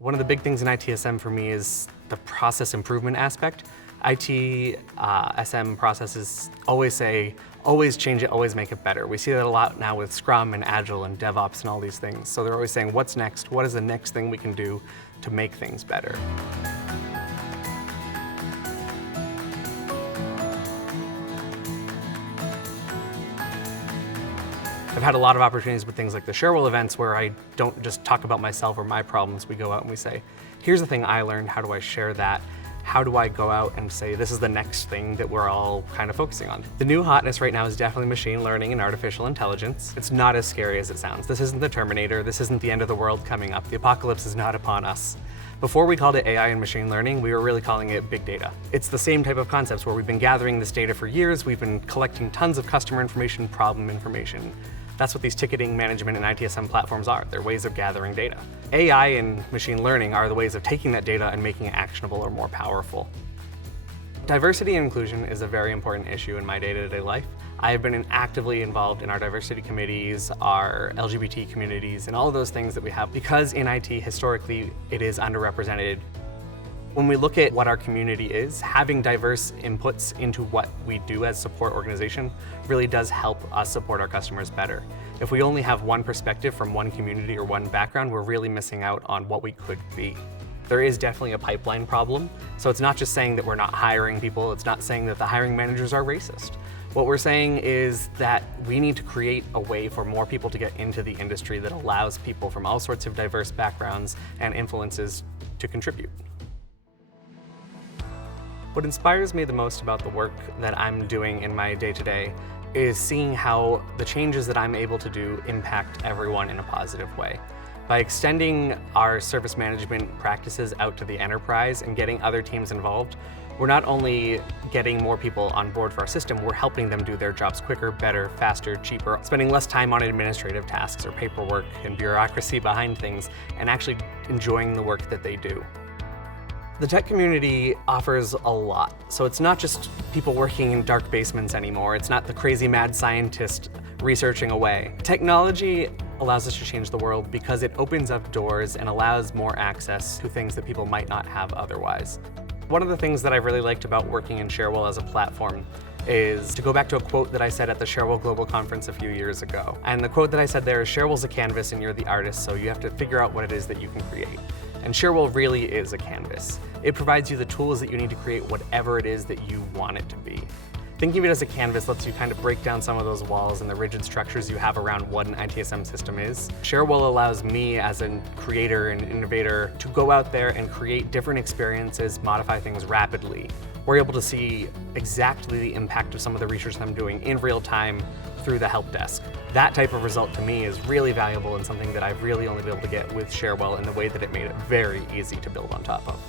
One of the big things in ITSM for me is the process improvement aspect. ITSM processes always say, always change it, always make it better. We see that a lot now with Scrum and Agile and DevOps and all these things. So they're always saying, what's next? What is the next thing we can do to make things better? I've had a lot of opportunities with things like the Cherwell events where I don't just talk about myself or my problems. We go out and we say, here's the thing I learned, how do I share that? How do I go out and say, this is the next thing that we're all kind of focusing on? The new hotness right now is definitely machine learning and artificial intelligence. It's not as scary as it sounds. This isn't the Terminator. This isn't the end of the world coming up. The apocalypse is not upon us. Before we called it AI and machine learning, we were really calling it big data. It's the same type of concepts where we've been gathering this data for years. We've been collecting tons of customer information, problem information. That's what these ticketing management and ITSM platforms are. They're ways of gathering data. AI and machine learning are the ways of taking that data and making it actionable or more powerful. Diversity and inclusion is a very important issue in my day-to-day life. I have been actively involved in our diversity committees, our LGBT communities, and all of those things that we have because in IT, historically, it is underrepresented. When we look at what our community is, having diverse inputs into what we do as a support organization really does help us support our customers better. If we only have one perspective from one community or one background, we're really missing out on what we could be. There is definitely a pipeline problem, so it's not just saying that we're not hiring people, it's not saying that the hiring managers are racist. What we're saying is that we need to create a way for more people to get into the industry that allows people from all sorts of diverse backgrounds and influences to contribute. What inspires me the most about the work that I'm doing in my day-to-day is seeing how the changes that I'm able to do impact everyone in a positive way. By extending our service management practices out to the enterprise and getting other teams involved, we're not only getting more people on board for our system, we're helping them do their jobs quicker, better, faster, cheaper, spending less time on administrative tasks or paperwork and bureaucracy behind things, and actually enjoying the work that they do. The tech community offers a lot. So it's not just people working in dark basements anymore. It's not the crazy mad scientist researching away. Technology allows us to change the world because it opens up doors and allows more access to things that people might not have otherwise. One of the things that I really liked about working in Cherwell as a platform is to go back to a quote that I said at the Cherwell Global Conference a few years ago. And the quote that I said there is, Cherwell's a canvas and you're the artist, so you have to figure out what it is that you can create. And Cherwell really is a canvas. It provides you the tools that you need to create whatever it is that you want it to be. Thinking of it as a canvas lets you kind of break down some of those walls and the rigid structures you have around what an ITSM system is. Cherwell allows me as a creator and innovator to go out there and create different experiences, modify things rapidly. We're able to see exactly the impact of some of the research I'm doing in real time through the help desk. That type of result to me is really valuable and something that I've really only been able to get with Cherwell in the way that it made it very easy to build on top of.